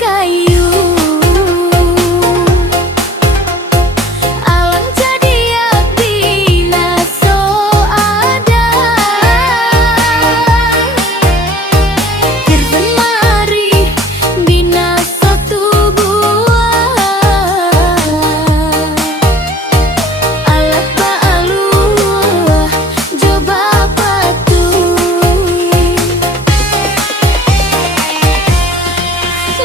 kayu. Alang jadi abdina so ada. Kirben mari bina satu buah. Alat baaluah coba patuh.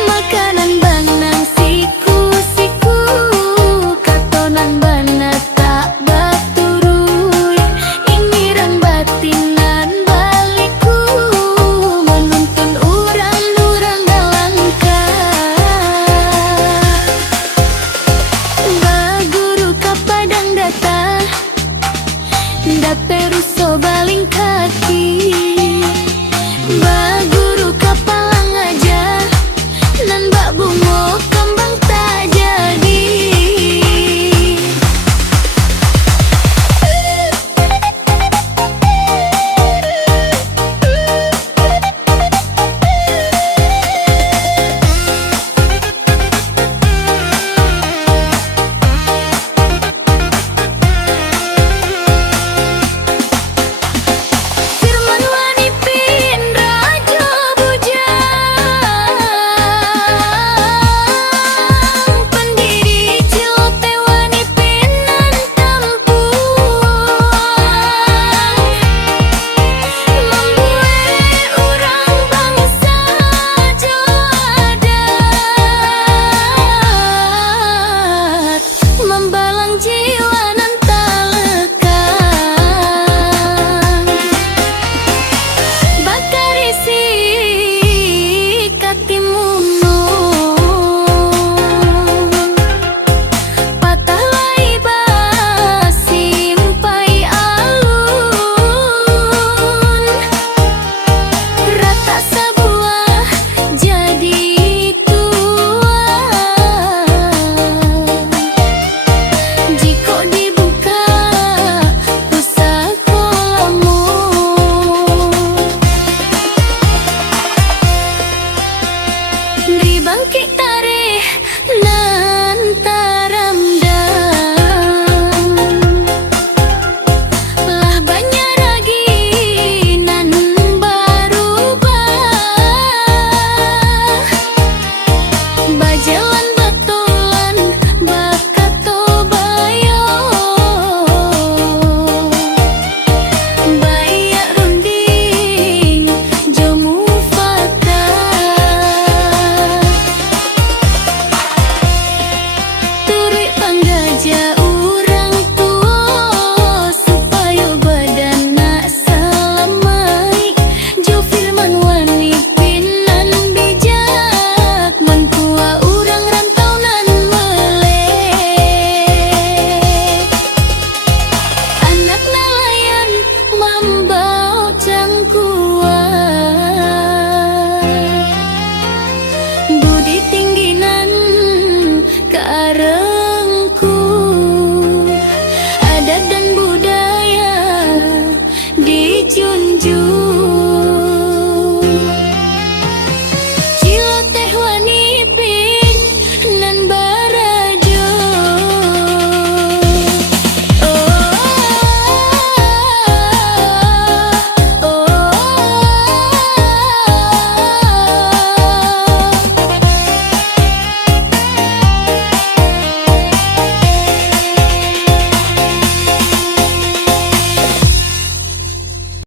Makanan banang siku-siku, katonan bana tak baturuy. Imiran batinan baliku, menuntun urang-urang dalangka. Baguru ka padang data, daperuso baling kaki. Baguru ka palang aja, nan bak bungo kembang tak jadi. Firman wani pin raja bujang, pendiri cilote wani pinan tampuang. Membuat orang bangsa jo adat, membalang jiwa nan talekang. Bakarisi katimunung, patah lai basimpai alun. Rata sebuah jadi tua, jiko dibuka pusakolamu. Di bangkit tarikh nan taramdam, lah banyak lagi nan berubah. Bajel